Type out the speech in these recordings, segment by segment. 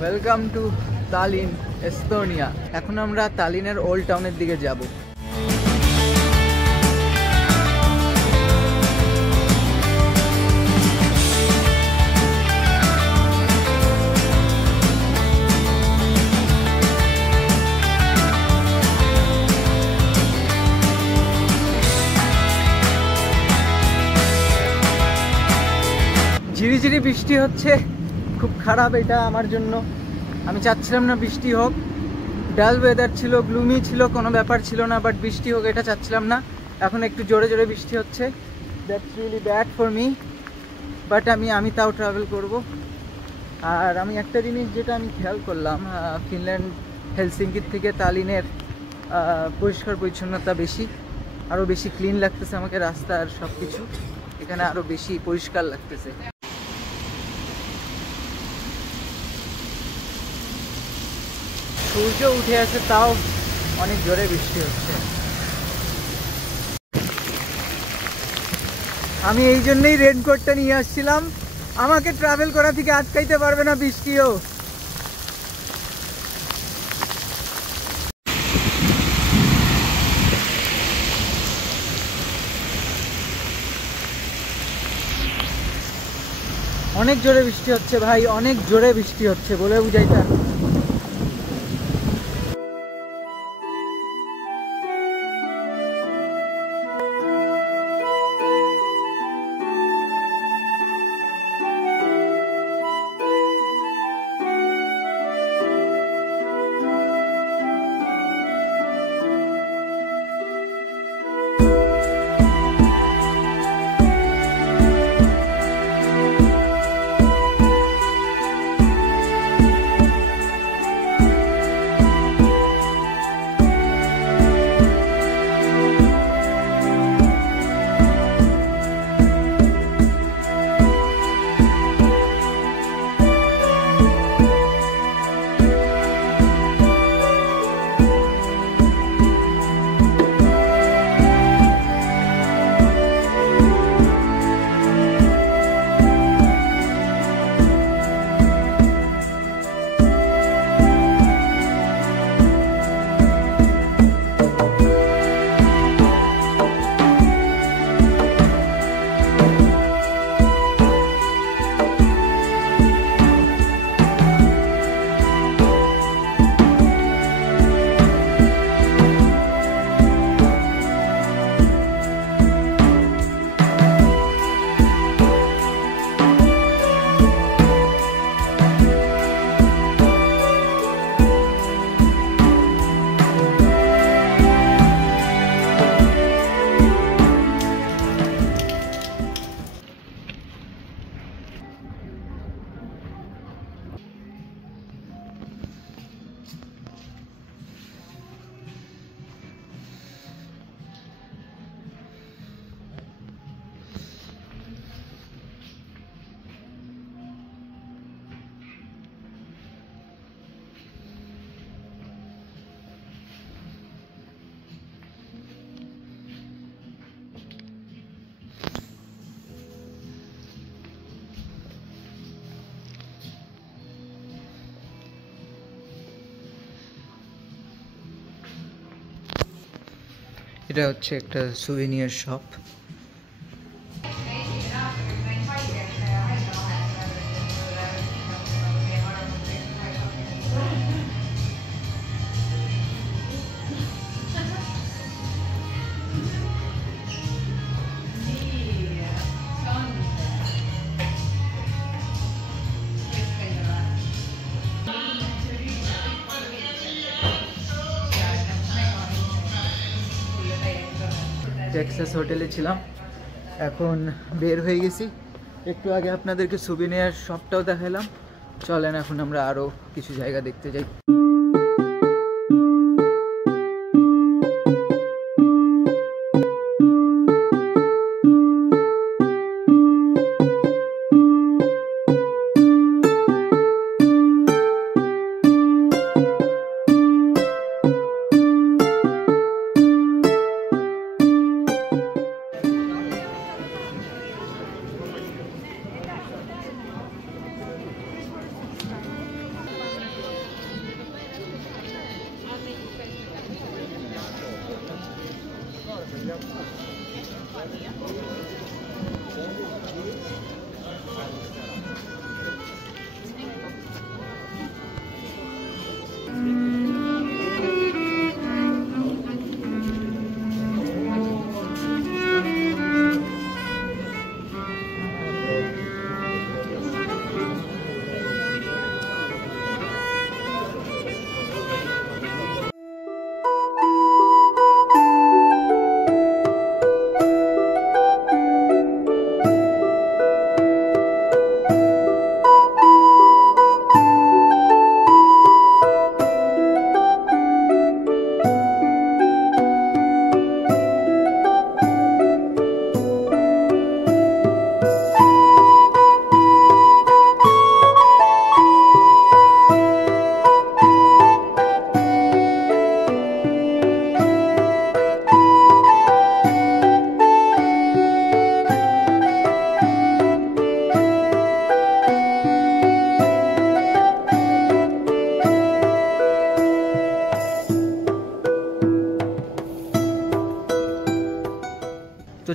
Welcome to Tallinn, Estonia. এখন আমরা তালিনের old টাউনের দিকে যাব। ঝিরিঝিরি বৃষ্টি হচ্ছে, খুব খারাপ এটা আমার জন্য। আমি চাচ্ছিলাম না বৃষ্টি হোক, ডাল ওয়েদার ছিল, গ্লুমি ছিল, কোনো ব্যাপার ছিল না, বাট বৃষ্টি হোক এটা চাচ্ছিলাম না। এখন একটু জোরে জোরে বৃষ্টি হচ্ছে, that's really bad for me, but আমি তাও ট্রাভেল করব। আর আমি একটা জিনিস যেটা আমি খেয়াল করলাম, ফিনল্যান্ড হেলসিঙ্কির থেকে তালিনের পরিষ্কার পরিচ্ছন্নতা বেশি, আরও বেশি ক্লিন লাগতেছে আমাকে, রাস্তার সব কিছু এখানে আরও বেশি পরিষ্কার লাগতেছে। সূর্য উঠে আছে, তাও অনেক জোরে বৃষ্টি হচ্ছে। আমি এই জন্যই রেনকোটটা নিয়ে আসছিলাম, আমাকে ট্রাভেল করা থেকে আটকাইতে পারবে না বৃষ্টিও। অনেক জোরে বৃষ্টি হচ্ছে ভাই, অনেক জোরে বৃষ্টি হচ্ছে, বলে বুঝাইতে পারবো না। এটা হচ্ছে একটা সুভেনিয়ার শপ। টেক্সাস হোটেলে ছিলাম, এখন বের হয়ে গেছি। একটু আগে আপনাদেরকে সুভেনিয়ার শপটাও দেখালাম। চলেন এখন আমরা আরও কিছু জায়গা দেখতে যাই।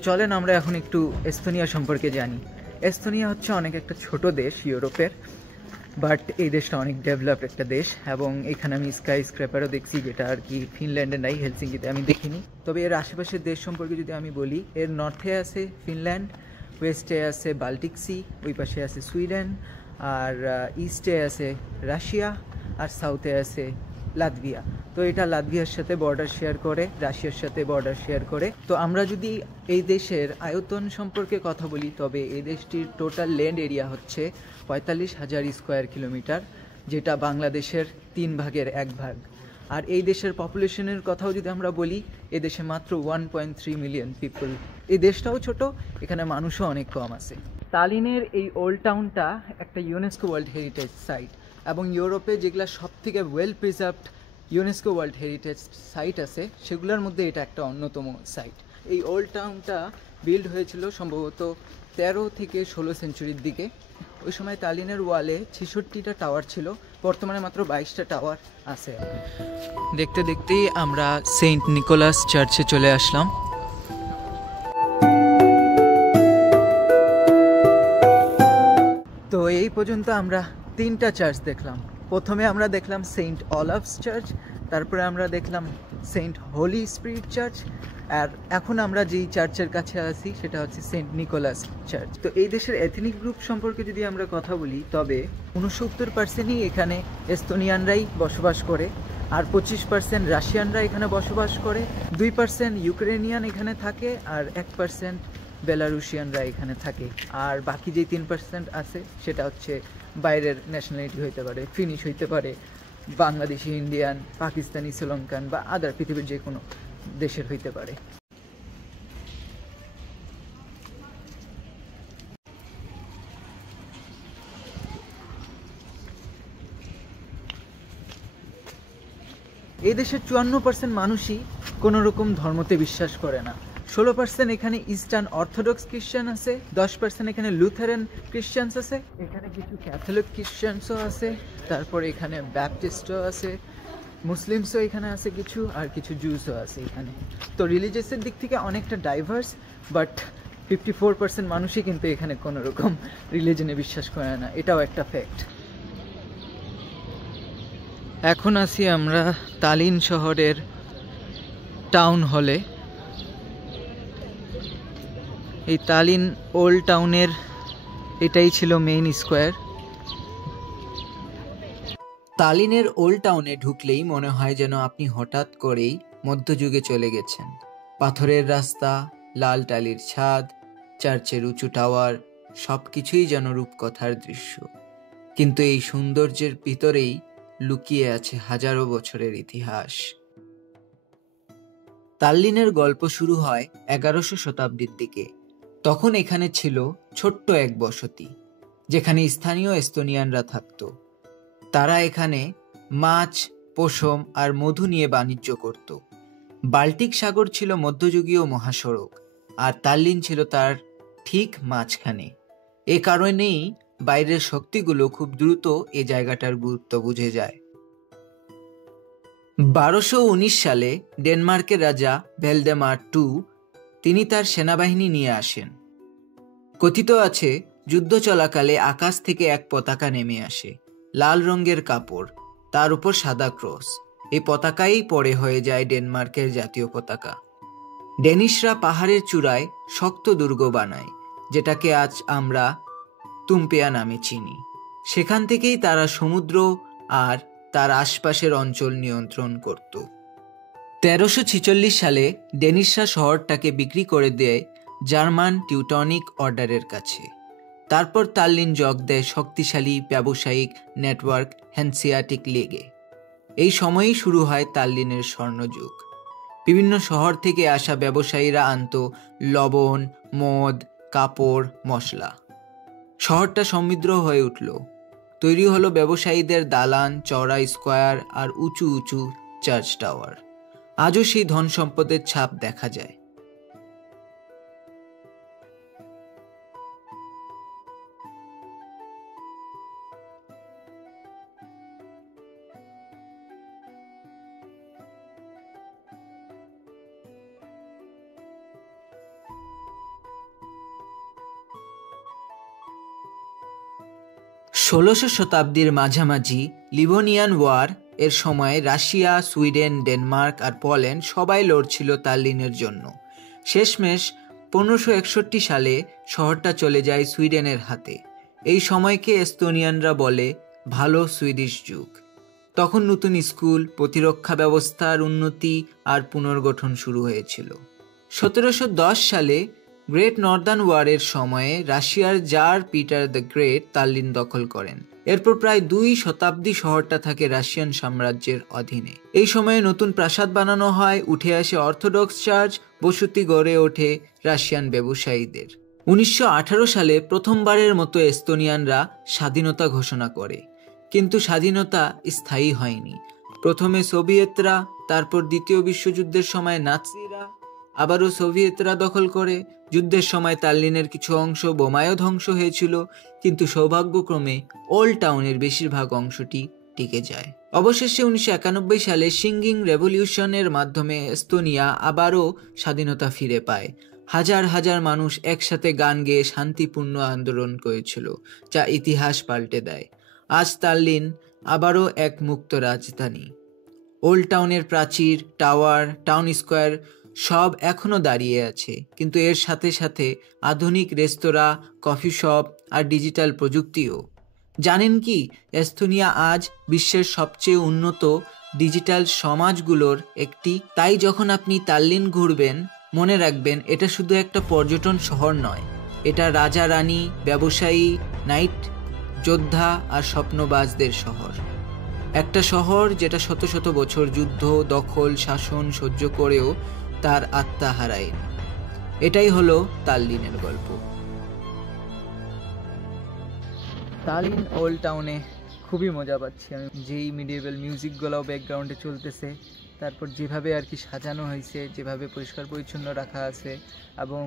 চলেন আমরা এখন একটু এস্তোনিয়া সম্পর্কে জানি। এস্তোনিয়া হচ্ছে অনেক একটা ছোট দেশ ইউরোপের, বাট এই দেশটা অনেক ডেভেলপ একটা দেশ, এবং এখানে আমি স্কাই স্ক্র্যাপারও দেখছি, যেটা আর কি ফিনল্যান্ডে নাই, হেলসিঙ্কিতে আমি দেখিনি। তবে এর আশেপাশের দেশ সম্পর্কে যদি আমি বলি, এর নর্থে আছে ফিনল্যান্ড, ওয়েস্টে আছে বাল্টিক সি, ওই পাশে আছে সুইডেন, আর ইস্টে আছে রাশিয়া, আর সাউথে আছে লাতভিয়া। তো এটা লাতভিয়ার সাথে বর্ডার শেয়ার করে, রাশিয়ার সাথে বর্ডার শেয়ার করে। তো আমরা যদি এই দেশের আয়তন সম্পর্কে কথা বলি, তবে এই দেশটির টোটাল ল্যান্ড এরিয়া হচ্ছে 45,000 স্কোয়ার কিলোমিটার, যেটা বাংলাদেশের 3 ভাগের 1 ভাগ। আর এই দেশের পপুলেশনের কথাও যদি আমরা বলি, এ দেশে মাত্র 1.3 মিলিয়ন পিপল। এই দেশটাও ছোট, এখানে মানুষও অনেক কম আছে। তালিনের এই ওল্ড টাউনটা একটা ইউনেস্কো ওয়ার্ল্ড হেরিটেজ সাইট, এবং ইউরোপে যেগুলো সব থেকে well preserved UNESCO world heritage site আছে, সেগুলোর মধ্যে এটা একটা অন্যতম সাইট। এই ওল্ড টাউনটা বিল্ড হয়েছিল সম্ভবত 13 থেকে 16 সেঞ্চুরির দিকে। ওই সময় তালিনের ওয়ালে 66টা টাওয়ার ছিল, বর্তমানে মাত্র 22টা টাওয়ার আছে। দেখতে দেখতেই আমরা সেন্ট নিকোলাস চার্চে চলে আসলাম। তো এই পর্যন্ত আমরা 3টা চার্চ দেখলাম। প্রথমে আমরা দেখলাম সেন্ট অলাফস চার্চ, তারপরে আমরা দেখলাম সেন্ট হোলি স্পিরিট চার্চ, আর এখন আমরা যেই চার্চের কাছে আছি সেটা হচ্ছে সেন্ট নিকোলাস চার্চ। তো এই দেশের এথনিক গ্রুপ সম্পর্কে যদি আমরা কথা বলি, তবে 69%ই এখানে এস্তোনিয়ানরাই বসবাস করে, আর 25% রাশিয়ানরা এখানে বসবাস করে, 2% ইউক্রেনিয়ান এখানে থাকে, আর 1% বেলারুশিয়ানরা এখানে থাকে। আর বাকি যে 3% আছে সেটা হচ্ছে বাইরের ন্যাশনালিটি হইতে পারে, ফিনিশ হইতে পারে, বাংলাদেশি, ইন্ডিয়ান, পাকিস্তানি, শ্রীলঙ্কান বা আদার পৃথিবীর যে কোনো দেশের হইতে পারে। এই দেশের 54% মানুষই কোনো রকম ধর্মতে বিশ্বাস করে না। 16% এখানে ইস্টার্ন অর্থোডক্স খ্রিস্টান আছে, 10% এখানে লুথারেন খ্রিস্টানস আছে, এখানে কিছু ক্যাথলিক খ্রিস্টানসও আছে, তারপর এখানে ব্যাপটিস্টও আছে, মুসলিমসও এখানে আছে কিছু, আর কিছু জুসও আছে এখানে। তো রিলিজিয়াসের দিক থেকে অনেকটা ডাইভার্স, বাট 54% মানুষই কিন্তু এখানে কোনো রকম রিলিজনে বিশ্বাস করে না, এটাও একটা ফ্যাক্ট। এখন আছি আমরা তালিন শহরের টাউন হলে। এই তালিন ওল্ড টাউনের এটাই ছিল মেইন স্কোয়ার। তালিনের ওল্ড টাউনে ঢুকলেই মনে হয় যেন আপনি হঠাৎ করেই মধ্যযুগে চলে গেছেন। পাথরের রাস্তা, লাল টালির ছাদ, চার্চের উঁচু টাওয়ার, সবকিছুই যেন রূপকথার দৃশ্য। কিন্তু এই সৌন্দর্যের ভিতরেই লুকিয়ে আছে হাজারো বছরের ইতিহাস। তাল্লিনের গল্প শুরু হয় 11শো শতাব্দীর দিকে। তখন এখানে ছিল ছোট্ট এক বসতি, যেখানে স্থানীয় এস্তোনিয়ানরা থাকত। তারা এখানে মাছ, পশম আর মধু নিয়ে বাণিজ্য করত। বাল্টিক সাগর ছিল মধ্যযুগীয় মহাসড়ক, আর তাল্লিন ছিল তার ঠিক মাঝখানে। এ কারণেই বাইরের শক্তিগুলো খুব দ্রুত এ জায়গাটার গুরুত্ব বুঝে যায়। 1219 সালে ডেনমার্কের রাজা ভ্যালডেমার টু তিনি তার সেনাবাহিনী নিয়ে আসেন। কথিত আছে, যুদ্ধ চলাকালে আকাশ থেকে এক পতাকা নেমে আসে, লাল রঙের কাপড়, তার উপর সাদা ক্রস। এই পতাকাই পরে হয়ে যায় ডেনমার্কের জাতীয় পতাকা। ডেনিশরা পাহাড়ের চূড়ায় শক্ত দুর্গ বানায়, যেটাকে আজ আমরা তুম্পেয়া নামে চিনি। সেখান থেকেই তারা সমুদ্র আর তার আশপাশের অঞ্চল নিয়ন্ত্রণ করত। 1346 সালে ডেনিশরা শহরটাকে বিক্রি করে দেয় জার্মান টিউটনিক অর্ডারের কাছে। তারপর তাল্লিন যোগ দেয় শক্তিশালী ব্যবসায়িক নেটওয়ার্ক হ্যান্সিয়াটিক লিগে। এই সময়েই শুরু হয় তাল্লিনের স্বর্ণযুগ। বিভিন্ন শহর থেকে আসা ব্যবসায়ীরা আনত লবণ, মদ, কাপড়, মশলা। শহরটা সমৃদ্ধ হয়ে উঠল। তৈরি হলো ব্যবসায়ীদের দালান, চওড়া স্কোয়ার আর উঁচু উঁচু চার্চ টাওয়ার। আজও সেই ধন সম্পদের ছাপ দেখা যায়। 16শো শতাব্দীর মাঝামাঝি লিভোনিয়ান ওয়ার এর সময় রাশিয়া, সুইডেন, ডেনমার্ক আর পোল্যান্ড সবাই লড়ছিল তাল্লিনের জন্য। শেষমেশ 1561 সালে শহরটা চলে যায় সুইডেনের হাতে। এই সময়কে এস্তোনিয়ানরা বলে ভালো সুইডিশ যুগ। তখন নতুন স্কুল, প্রতিরক্ষা ব্যবস্থার উন্নতি আর পুনর্গঠন শুরু হয়েছিল। 1710 সালে গ্রেট নর্দার্ন ওয়ারের সময়ে রাশিয়ার tsar Peter the Great Tallinn দখল করেন। এরপর প্রায় 2 শতাব্দী শহরটা থাকে রাশিয়ান সাম্রাজ্যের অধীনে। এই সময়ে নতুন প্রাসাদ বানানো হয়, উঠে আসে অর্থোডক্স চার্চ, বসতি গড়ে ওঠে রাশিয়ান ব্যবসায়ীদের। 1918 সালে প্রথমবারের মতো এস্তোনিয়ানরা স্বাধীনতা ঘোষণা করে, কিন্তু স্বাধীনতা স্থায়ী হয়নি। প্রথমে সোভিয়েতরা, তারপর দ্বিতীয় বিশ্বযুদ্ধের সময় নাৎসিরা, আবারও সোভিয়েতরা দখল করে। যুদ্ধের সময় তাল্লিনের কিছু অংশ বোমায়ও ধ্বংস হয়েছিল, কিন্তু সৌভাগ্যক্রমে ওল্ড টাউনের বেশিরভাগ অংশটি টিকে যায়। অবশেষে 1991 সালে সিঙ্গিং রেভলিউশনের মাধ্যমে এস্তোনিয়া আবারও স্বাধীনতা ফিরে পায়। হাজার হাজার মানুষ একসাথে গান গেয়ে শান্তিপূর্ণ আন্দোলন করেছিল, যা ইতিহাস পাল্টে দেয়। আজ তাল্লিন আবারও এক মুক্ত রাজধানী। ওল্ড টাউনের প্রাচীর, টাওয়ার, টাউন স্কোয়ার সব এখনো দাঁড়িয়ে আছে, কিন্তু এর সাথে সাথে আধুনিক রেস্তোরাঁ, কফি শপ আর ডিজিটাল প্রযুক্তিও। জানেন কি, এস্তোনিয়া আজ বিশ্বের সবচেয়ে উন্নত ডিজিটাল সমাজগুলোর একটি। তাই যখন আপনি তাল্লিন ঘুরবেন, মনে রাখবেন এটা শুধু একটা পর্যটন শহর নয়, এটা রাজা রানী, ব্যবসায়ী, নাইট যোদ্ধা আর স্বপ্নবাজদের শহর। একটা শহর যেটা শত শত বছর যুদ্ধ, দখল, শাসন সহ্য করেও তার আত্মা হারায়নি। এটাই হলো তাল্লিনের গল্প। তাল্লিন ওল্ড টাউনে খুবই মজা পাচ্ছি আমি। যেই মিডিয়েভাল মিউজিকগুলোও ব্যাকগ্রাউন্ডে চলতেছে, তারপর যেভাবে আর কি সাজানো হয়েছে, যেভাবে পরিষ্কার পরিচ্ছন্ন রাখা আছে, এবং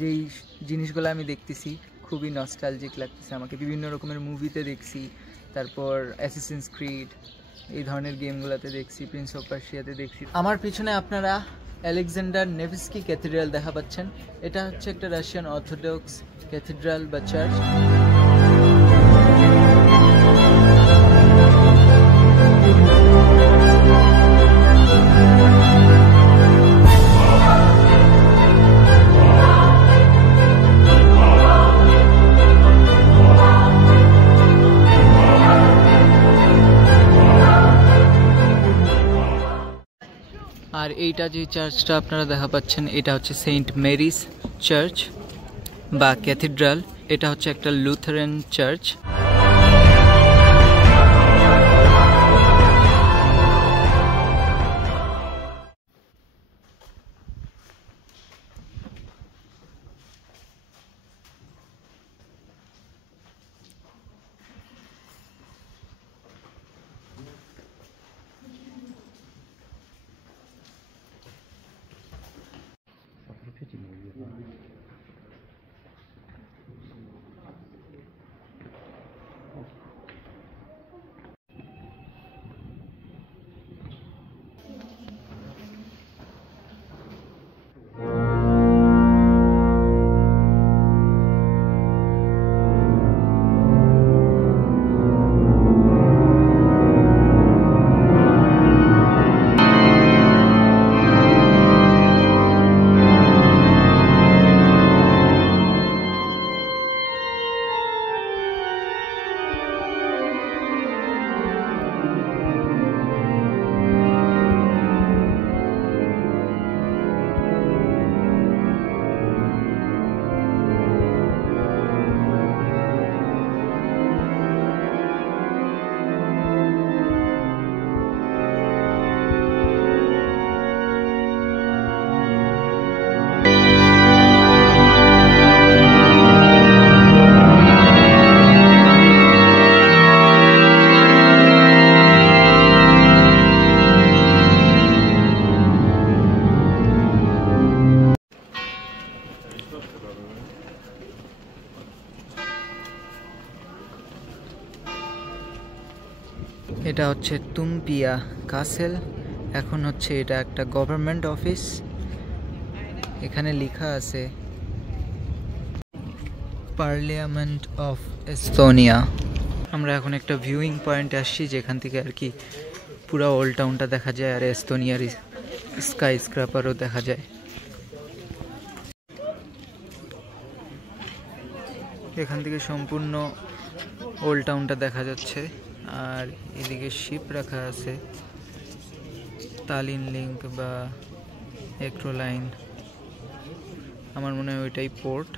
যেই জিনিসগুলো আমি দেখতেছি খুবই নস্টালজিক লাগতেছে আমাকে। বিভিন্ন রকমের মুভিতে দেখছি, তারপর অ্যাসাসিনস ক্রিড এই ধরনের গেমগুলোতে দেখছি, প্রিন্স অফ পার্সিয়াতে দেখছি। আমার পিছনে আপনারা আলেকজান্ডার নেভস্কি ক্যাথিড্রাল দেখা পাচ্ছেন। এটা হচ্ছে একটা রাশিয়ান অর্থোডক্স ক্যাথিড্রাল বা চার্চ। আর এইটা যে চার্চটা আপনারা দেখা পাচ্ছেন, এটা হচ্ছে সেন্ট মেরিস চার্চ বা ক্যাথিড্রাল। এটা হচ্ছে একটা লুথারান চার্চ। এটা হচ্ছে তুম্পিয়া কাসেল। এখন হচ্ছে এটা একটা গভর্নমেন্ট অফিস। এখানে লেখা আছে পার্লামেন্ট অফ এস্তোনিয়া। আমরা এখন একটা ভিউইং পয়েন্টে আসছি যেখান থেকে আর কি পুরো ওল্ড টাউনটা দেখা যায় আর এস্তোনিয়ার স্কাই স্ক্র্যাপারও দেখা যায়। এখান থেকে সম্পূর্ণ ওল্ড টাউনটা দেখা যাচ্ছে আর এদিকে শিপ রাখা আছে, তালিন লিঙ্ক বা এক্রো লাইন, আমার মনে হয় ওইটাই পোর্ট।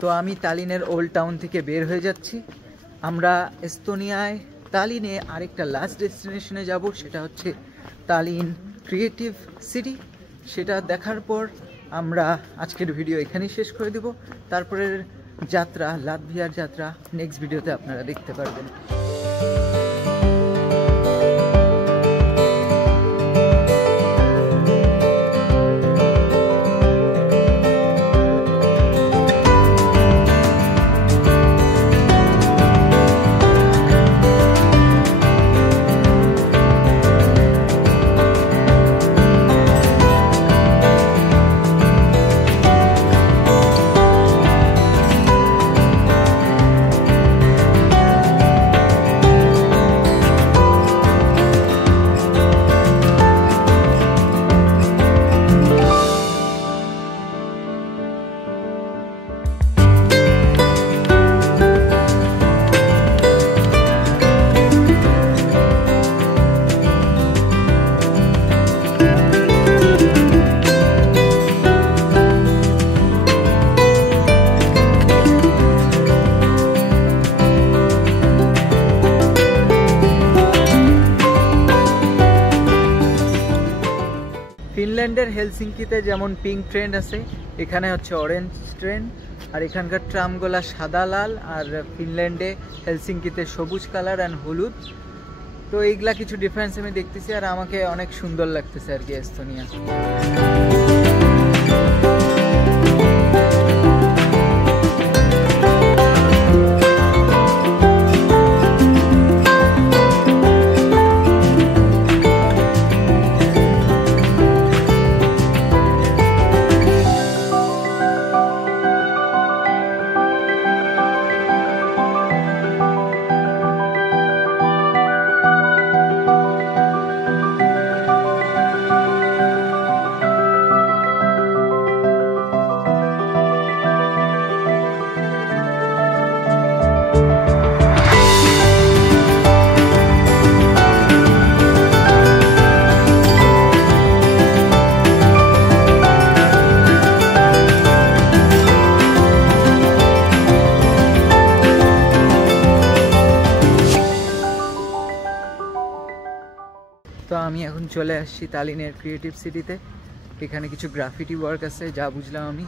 তো আমি তালিনের ওল্ড টাউন থেকে বের হয়ে যাচ্ছি। আমরা এস্তোনিয়ায় তালিনে আরেকটা লাস্ট ডেস্টিনেশনে যাব, সেটা হচ্ছে তালিন ক্রিয়েটিভ সিটি। সেটা দেখার পর আমরা আজকের ভিডিও এখানেই শেষ করে দেব। তারপরের যাত্রা, লাতভিয়ার যাত্রা নেক্সট ভিডিওতে আপনারা দেখতে পারবেন। ফিনল্যান্ডের হেলসিঙ্কিতে যেমন পিঙ্ক ট্রেন আছে, এখানে হচ্ছে অরেঞ্জ ট্রেন, আর এখানকার ট্রামগুলা সাদা লাল, আর ফিনল্যান্ডে হেলসিঙ্কিতে সবুজ কালার অ্যান্ড হলুদ। তো এইগুলা কিছু ডিফারেন্স আমি দেখতেছি আর আমাকে অনেক সুন্দর লাগতেছে আর কি এস্তোনিয়া। তো আমি এখন চলে আসছি তালিনের ক্রিয়েটিভ সিটিতে। এখানে কিছু গ্রাফিটি ওয়ার্ক আছে যা বুঝলাম আমি।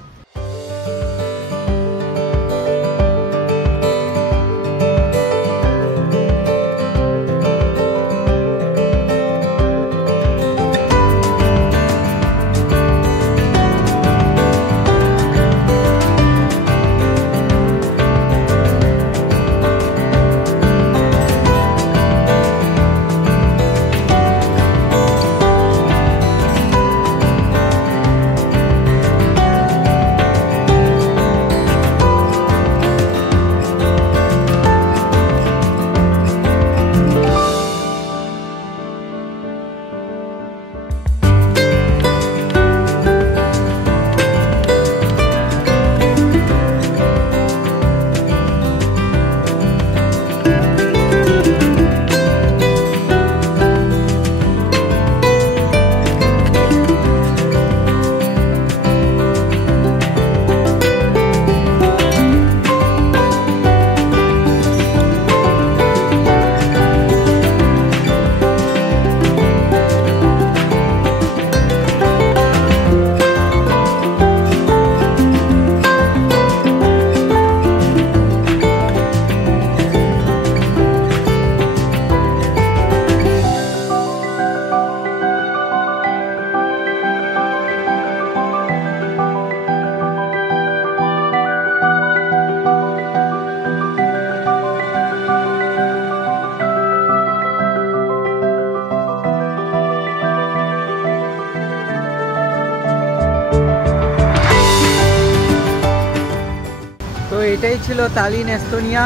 এটাই ছিল তালিন এস্তোনিয়া।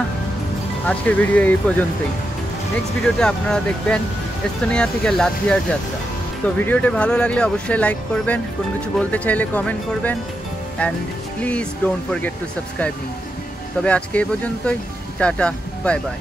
আজকের ভিডিও এই পর্যন্তই। নেক্সট ভিডিওতে আপনারা দেখবেন এস্তোনিয়া থেকে লাতভিয়ার যাত্রা। তো ভিডিওটি ভালো লাগলে অবশ্যই লাইক করবেন, কোনো কিছু বলতে চাইলে কমেন্ট করবেন, and please don't forget to subscribe me. তবে আজকে এই পর্যন্তই, টাটা, বাই বাই।